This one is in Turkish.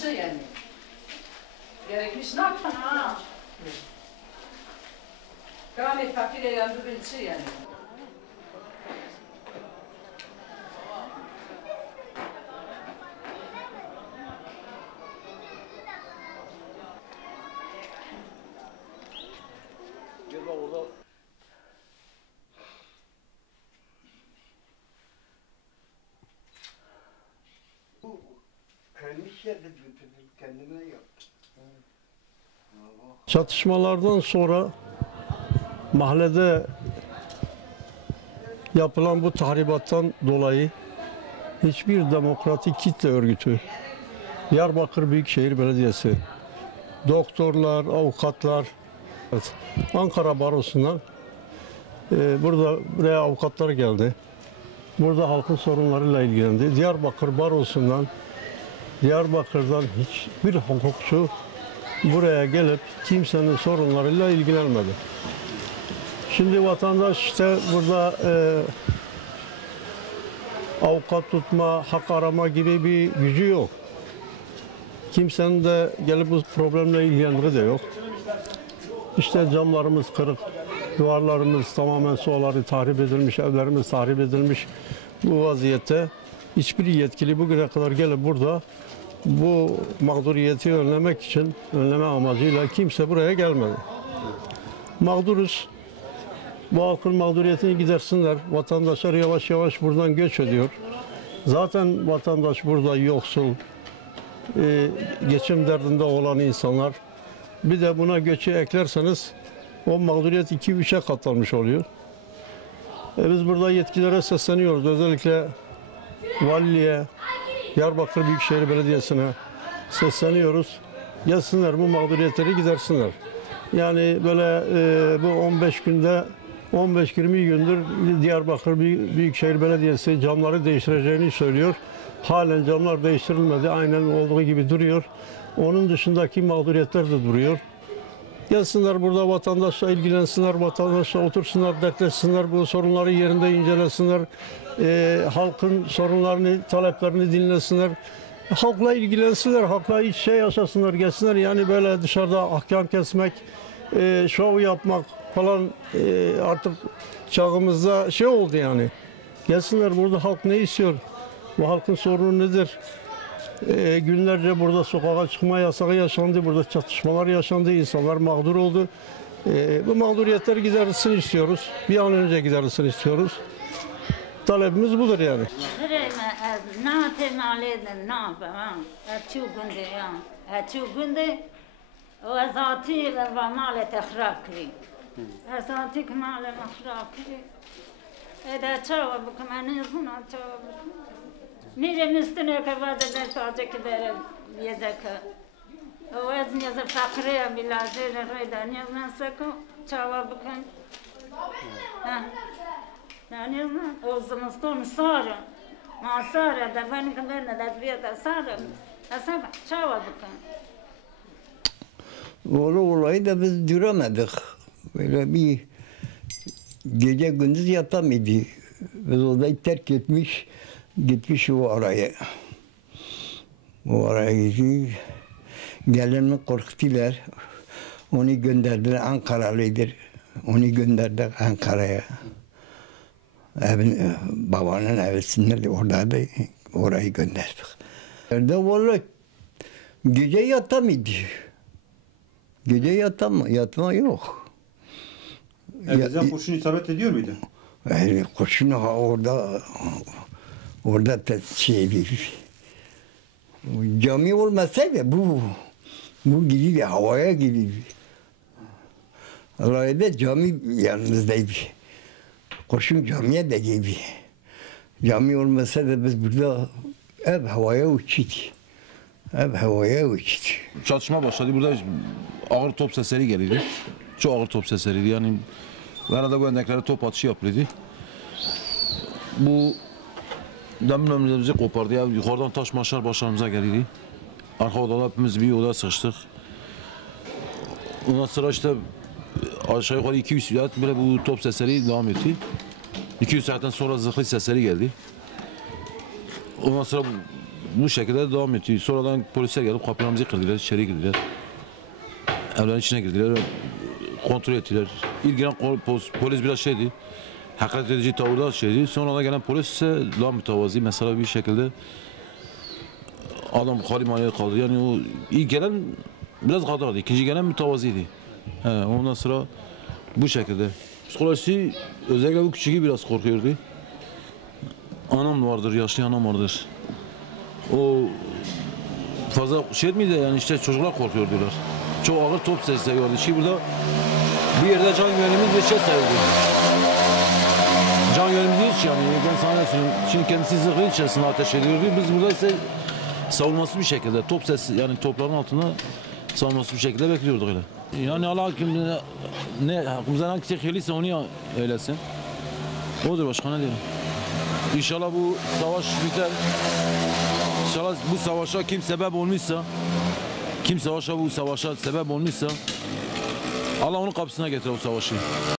bilse yani. Gerekmiş ne yapın ha? Gani fakire yandı bilse yani. Kendime yaptım. Çatışmalardan sonra mahallede yapılan bu tahribattan dolayı hiçbir demokratik kitle örgütü, Diyarbakır Büyükşehir Belediyesi, doktorlar, avukatlar, evet, Ankara Barosu'ndan buraya avukatlar geldi. Burada halkın sorunlarıyla ilgilendi. Diyarbakır Barosu'ndan, Diyarbakır'dan hiçbir hukukçu buraya gelip kimsenin sorunlarıyla ilgilenmedi. Şimdi vatandaş işte burada avukat tutma, hak arama gibi bir gücü yok. Kimsenin de gelip bu problemle ilgilendiği de yok. İşte camlarımız kırık, duvarlarımız tamamen suları tahrip edilmiş, evlerimiz tahrip edilmiş. Bu vaziyette hiçbir yetkili bugüne kadar gelip burada bu mağduriyeti önlemek için, önleme amacıyla kimse buraya gelmedi. Mağduruz. Bu halkın mağduriyetini gidersinler. Vatandaşlar yavaş yavaş buradan göç ediyor. Zaten vatandaş burada yoksul, geçim derdinde olan insanlar. Bir de buna göçü eklerseniz o mağduriyet 2-3'e katlanmış oluyor. Biz burada yetkililere sesleniyoruz. Özellikle valiliğe, Diyarbakır Büyükşehir Belediyesi'ne sesleniyoruz. Gelsinler bu mağduriyetleri gidersinler. Yani böyle bu 15 günde 15-20 gündür Diyarbakır Büyükşehir Belediyesi camları değiştireceğini söylüyor. Halen camlar değiştirilmedi. Aynen olduğu gibi duruyor. Onun dışındaki mağduriyetler de duruyor. Gelsinler burada vatandaşla ilgilensinler, vatandaşla otursunlar, dertleşsinler, bu sorunları yerinde incelesinler. Halkın sorunlarını, taleplerini dinlesinler. Halkla ilgilensinler, halkla iç şey yaşasınlar, gelsinler. Yani böyle dışarıda ahkam kesmek, şov yapmak falan artık çağımızda şey oldu yani. Gelsinler burada halk ne istiyor? Bu halkın sorunu nedir? Günlerce burada sokağa çıkma yasağı yaşandı, burada çatışmalar yaşandı, insanlar mağdur oldu. Bu mağduriyetler giderilsin istiyoruz. Bir an önce giderilsin istiyoruz. Talebimiz budur yani. Nire üstüne kadar da sadece kadar yedek. O az niye fakire bilader rayda niye nasako çava bakın. Ha. Yani o zaman son sonra. Ma sonra da ben kadar da bir de sonra. Asaba çava bakın. Olayı da biz duramadık. Böyle bir gece gündüz yatamıyordu. Biz odayı terk etmiş. Gitmiş o araya. O araya gitti. Gelenini korktular. Onu gönderdiler. Ankaralıydır. Onu gönderdik Ankara'ya. Babanın evisinden oradaydı. Orayı gönderdik. Orada vallahi gece yatamıyordu. Gece yatma yok. Evden kurşun isabet ediyor muydu? Kurşun orada da şeydi. Cami olmasaydı bu gidiyordu, havaya gidiyordu. Allah'ı cami yanımızdaydı. Kurşun camiye de gidiyordu. Cami olmasaydı biz burada hep havaya uçuydu. Hep havaya uçuydu. Çatışma başladı. Burada ağır top sesleri gelirdi. Çok ağır top sesleriydi. Yani arada gönderdikleri top atışı yapılıyordu. Bu demin ömrümüzü kopardı ya. Yukarıdan taş maşlar başlarımıza geldi. Arka odada hepimiz bir oda sıçtık. Ondan sonra işte aşağı yukarı 200 saat bile bu top sesleri devam etti. 200 saatten sonra zırhlı sesleri geldi. Ondan sonra bu şekilde devam ediyor. Sonradan polisler gelip kapılarımızı kırdılar, içeri girdiler. Evlerin içine girdiler, kontrol ettiler. İlk gelen polis biraz şeydi, hakaret edici tavırda şeydi. Sonra da gelen polis ise daha mütevazi, mesela bir şekilde adam halimhaneye kaldı. Yani o ilk gelen biraz gadardı, ikinci gelen mütevaziydi. Ondan sonra bu şekilde. Psikolojisi özellikle bu küçüğü biraz korkuyordu. Anam vardır, yaşlı anam vardır. O fazla şey miydi yani işte çocuklar korkuyordular. Çok ağır top sesi seviyordu. Şimdi burada bir yerde can güvenliğimiz bir şey sayıldı. Can güvenliğimiz hiç yani ben sana söyleyeyim. Şimdi kendisi zırhın içerisinde ateş ediyordu. Biz burada ise savunmasız bir şekilde top sesi yani topların altında savunmasız bir şekilde bekliyorduk öyle. Yani Allah hakkımızda ne hakkımızdan hangisi hayırlıysa onu eylesin. Odur başka ne diyelim. İnşallah bu savaş biter. İnşallah bu savaşa kim sebep olmuşsa, kim bu savaşa sebep olmuşsa Allah onun kapısına getirir bu savaşı.